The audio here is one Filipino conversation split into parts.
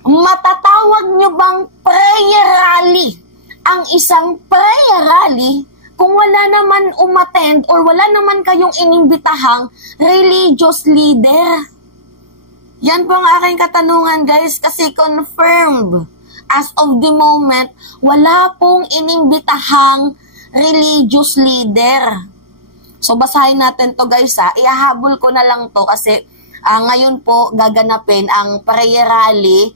Matatawag nyo bang prayer rally ang isang prayer rally kung wala naman umattend or wala naman kayong inimbitahang religious leader? Yan po ang aking katanungan, guys, kasi confirmed. As of the moment, wala pong inimbitahang religious leader. So, basahin natin to, guys, ha. Ihahabol ko na lang to kasi ngayon po gaganapin ang prayer rally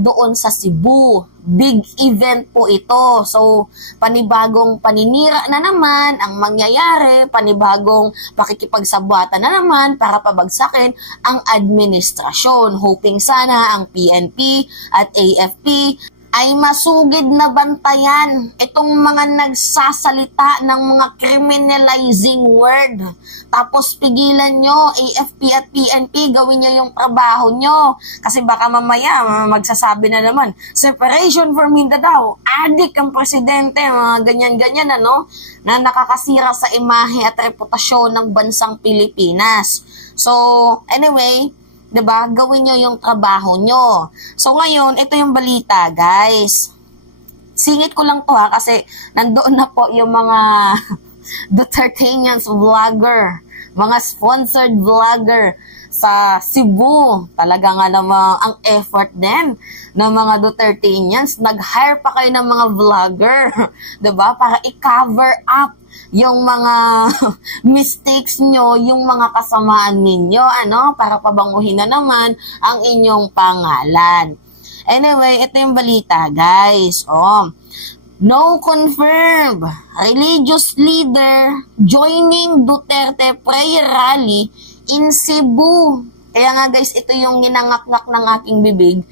doon sa Cebu. Big event po ito. So, panibagong paninira na naman ang mangyayari, panibagong pakikipagsabwatan na naman para pabagsakin ang administrasyon. Hoping sana ang PNP at AFP ay masugid na bantayan itong mga nagsasalita ng mga criminalizing word. Tapos pigilan nyo, AFP at PNP, gawin nyo yung trabaho nyo. Kasi baka mamaya magsasabi na naman, separation from Mindanao, adik ang presidente, mga ganyan-ganyan na nakakasira sa imahe at reputasyon ng bansang Pilipinas. So, anyway, diba? Gawin nyo yung trabaho nyo. So, ngayon, ito yung balita, guys. Singit ko lang to kasi nandoon na po yung mga Duterteñans vlogger, mga sponsored vlogger sa Cebu. Talaga nga namang ang effort din ng mga Duterteñans. Nag-hire pa kayo ng mga vlogger, diba? Para i-cover up yung mga mistakes nyo, yung mga kasamaan ninyo, para pabanguhin na naman ang inyong pangalan. Anyway, ito yung balita, guys. No confirmed religious leader joining Duterte prayer rally in Cebu. Kaya nga, guys, ito yung ginangak-ngak ng aking bibig.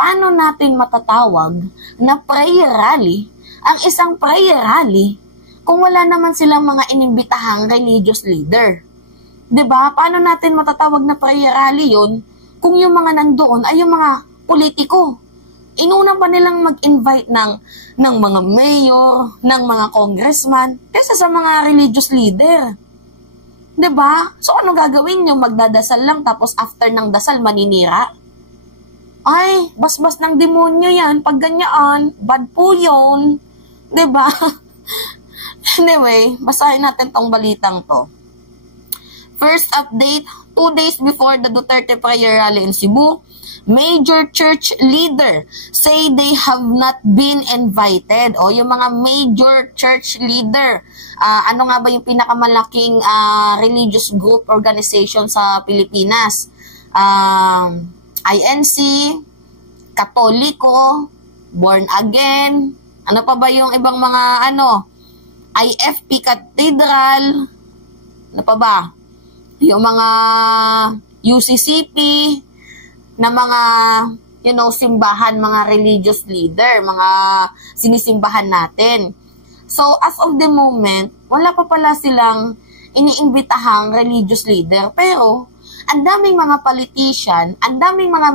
Paano natin matatawag na prayer rally ang isang prayer rally kung wala naman silang mga inimbitahang religious leader? Diba? Paano natin matatawag na prayer rally yun kung yung mga nandoon ay yung mga politiko? Inuna pa nilang mag-invite ng mga mayor, ng mga congressman, kaysa sa mga religious leader. Diba? So ano gagawin nyo? Magdadasal lang tapos after ng dasal maninira? Ay, basbas ng demonyo yan. Pag ganyan, bad po yun. Diba? Anyway, basahin natin tong balitang to. First update, 2 days before the Duterte prayer rally in Cebu, major church leader say they have not been invited. O, yung mga major church leader, ano nga ba yung pinakamalaking religious group organization sa Pilipinas? INC, Katoliko, Born Again, ano pa ba yung ibang mga IFP Cathedral, ano pa ba? Yung mga UCCP, na mga, simbahan, mga religious leader, mga sinisimbahan natin. So, as of the moment, wala pa pala silang iniimbitahang religious leader. Pero, ang daming mga politician, ang daming mga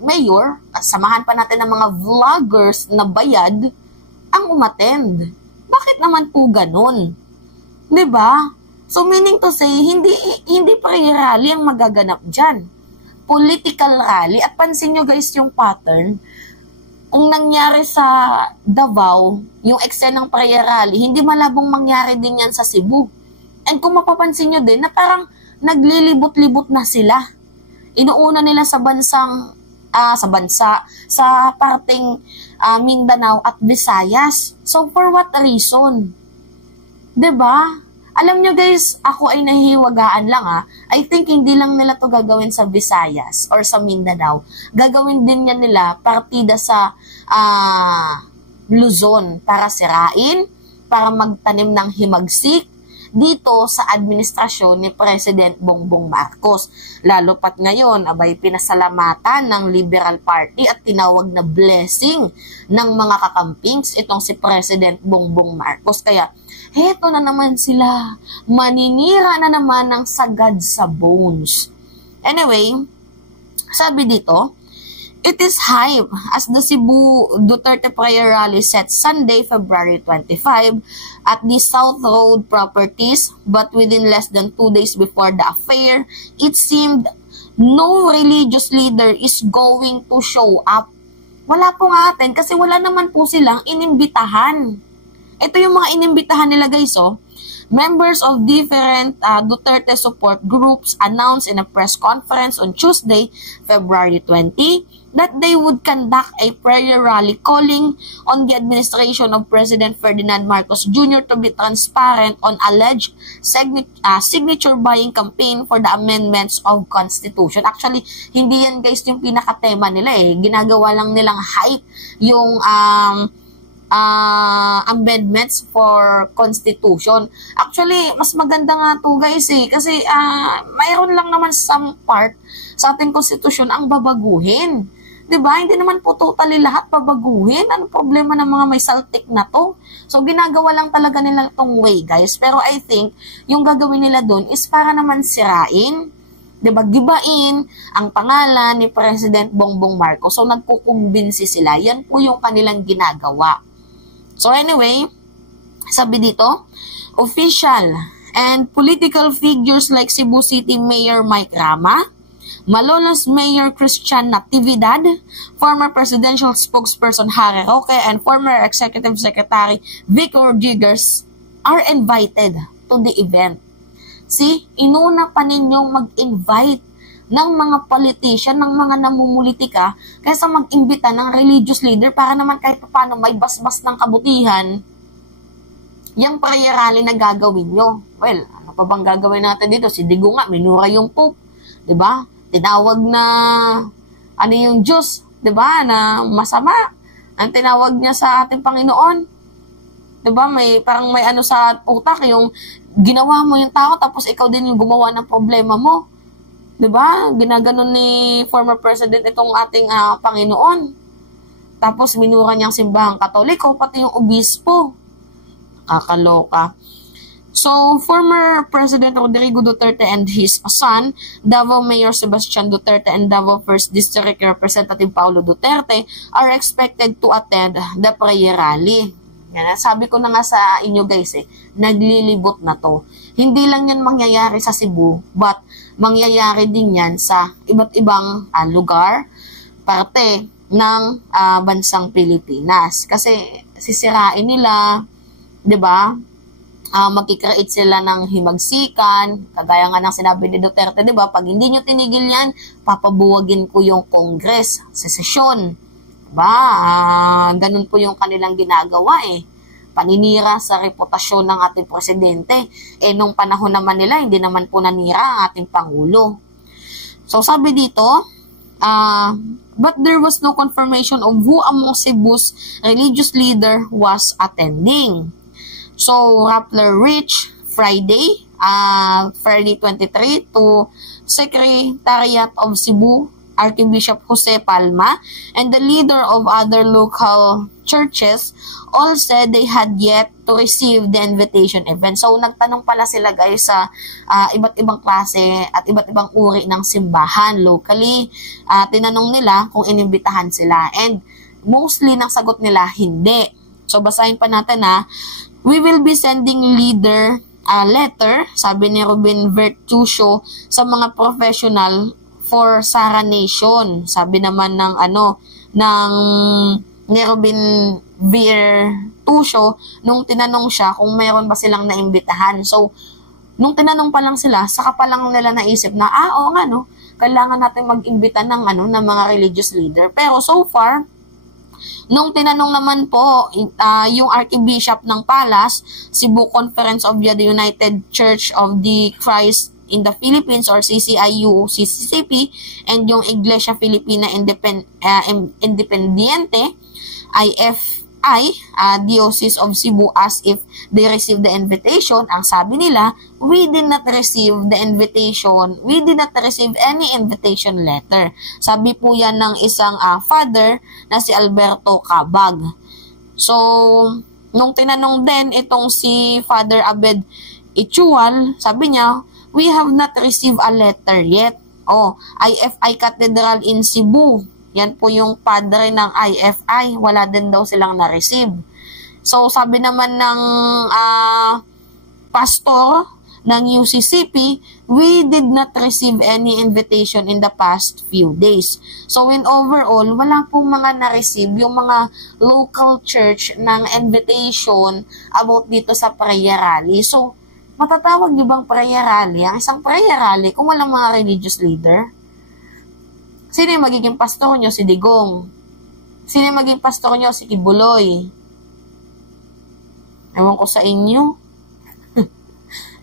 mayor, samahan pa natin ng mga vloggers na bayad, ang umattend. Bakit naman po ganun? Diba? So, meaning to say, hindi prayer rally ang magaganap dyan. Political rally. At pansin nyo, guys, yung pattern. Kung nangyari sa Davao, yung eksenang prayer rally, hindi malabong mangyari din yan sa Cebu. And kung mapapansin nyo din, na parang naglilibot-libot na sila. Inuuna nila sa parteng Mindanao at Visayas. So, for what reason? Diba? Alam nyo, guys, ako ay nahihiwagaan lang I think hindi lang nila to gagawin sa Visayas or sa Mindanao. Gagawin din yan nila partida sa Luzon para sirain, para magtanim ng himagsik dito sa administrasyon ni President Bongbong Marcos. Lalo pat ngayon, pinasalamatan ng Liberal Party at tinawag na blessing ng mga kakampings itong si President Bongbong Marcos. Kaya, heto na naman sila. Maninira na naman ng sagad sa bones. Anyway, sabi dito, it is hype as the Cebu Duterte prayer rally set Sunday, February 25 at the South Road properties, but within less than 2 days before the affair, it seemed no religious leader is going to show up. Wala pong attend kasi wala naman po silang inimbitahan. Ito yung mga inimbitahan nila guys, oh. Members of different Duterte support groups announced in a press conference on Tuesday, February 20, that they would conduct a prayer rally calling on the administration of President Ferdinand Marcos Jr. to be transparent on alleged signature buying campaign for the amendments of Constitution. Actually, hindi yan guys yung pinaka-tema nila eh. Ginagawa lang nilang hype yung amendments for Constitution. Actually, mas maganda nga to guys eh. Kasi mayroon lang naman some part sa ating Constitution ang babaguhin. Diba? Hindi naman po totally lahat babaguhin. Ano problema ng mga may saltik na to? So, ginagawa lang talaga nila tong way guys. Pero I think, yung gagawin nila dun is para naman sirain. Diba? Gibain ang pangalan ni President Bongbong Marcos. So, nagkukumbinsi sila. Yan po yung kanilang ginagawa. So anyway, sabi dito, official and political figures like Cebu City Mayor Mike Rama, Malolos Mayor Christian Natividad, former presidential spokesperson Harry Roque, and former executive secretary Vic Rodriguez are invited to the event. See, inuna pa ninyong mag-invite ng mga politician, ng mga namumulitika, kaysa mag-imbita ng religious leader para naman kahit paano may basbas ng kabutihan, yung prayer rally na gagawin nyo. Well, ano pa bang gagawin natin dito? Si Digo nga, minura yung Pope. Diba? Tinawag na, ano yung Diyos, diba? Na masama. Ang tinawag niya sa ating Panginoon. Diba? Parang may ano sa utak, yung ginawa mo yung tao, tapos ikaw din yung gumawa ng problema mo. Diba? Ginaganon ni former president itong ating Panginoon. Tapos minura niyang simbahang Katoliko, pati yung obispo. Kakaloka. So, former President Rodrigo Duterte and his son, Davao Mayor Sebastian Duterte and Davao 1st District Representative Paulo Duterte are expected to attend the prayer rally. Yan, sabi ko na nga sa inyo guys naglilibot na to. Hindi lang yan mangyayari sa Cebu, but mangyayari din yan sa iba't ibang lugar, parte ng bansang Pilipinas. Kasi sisirain nila, 'di ba? Magki-create sila ng himagsikan, kagaya nga ng sinabi ni Duterte, 'di ba? Pag hindi nyo tinigil yan, papabuwagin ko yung Congress, sesesyon. 'Di ba? Ganun po yung kanilang ginagawa paninira sa reputasyon ng ating presidente. Nung panahon naman nila, hindi naman po nanira ang ating Pangulo. So, sabi dito, but there was no confirmation of who among Cebu's religious leader was attending. So, Rappler Rich, Friday 23 to Secretariat of Cebu, Archbishop Jose Palma, and the leader of other local churches all said they had yet to receive the invitation event. So, nagtanong pala sila guys sa iba't ibang klase at iba't ibang uri ng simbahan locally. Tinanong nila kung inimbitahan sila. And mostly, nang sagot nila, hindi. So, basahin pa natin we will be sending leader letter, sabi ni Robin Vertusio, sa mga professional for Sara Nation. Sabi naman ng ni Robin Vertusio nung tinanong siya kung mayroon ba silang naimbitahan. So, nung tinanong pa lang sila, saka pa lang nila naisip na, oo nga no, kailangan natin mag-imbita ng ng mga religious leader. Pero so far, nung tinanong naman po yung Archbishop ng Palas, Cebu Conference of the United Church of the Christ in the Philippines or CCIU, CCCP, and yung Iglesia Filipina Independiente, IFI, Diocese of Cebu, as if they received the invitation. Ang sabi nila, we did not receive the invitation, we did not receive any invitation letter. Sabi po yan ng isang father na si Alberto Cabag. So, nung tinanong din itong si Father Abed Ichual, sabi niya, we have not received a letter yet. IFI Cathedral in Cebu. Yan po yung padre ng IFI. Wala din daw silang na-receive. So, sabi naman ng pastor ng UCCP, we did not receive any invitation in the past few days. So in overall, wala pong mga na-receive yung mga local church ng invitation about dito sa prayer rally. So, matatawag niyo bang prayer rally? Ang isang prayer rally kung walang mga religious leader? Sino yung magiging pastor nyo? Si Digong. Sino yung magiging pastor nyo? Si Kibuloy. Ewan ko sa inyo.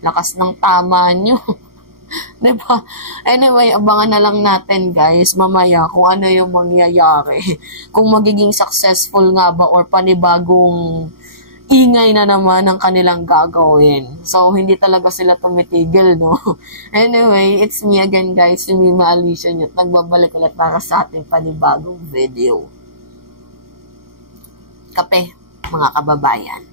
Lakas ng tama nyo. Diba? Anyway, abangan na lang natin guys mamaya kung ano yung mangyayari. Kung magiging successful nga ba or panibagong ingay na naman ang kanilang gagawin. So, hindi talaga sila tumitigil, no? Anyway, it's me again guys, si Mima Alicia Nyut. Nagbabalik ulit para sa ating panibagong video. Kape, mga kababayan.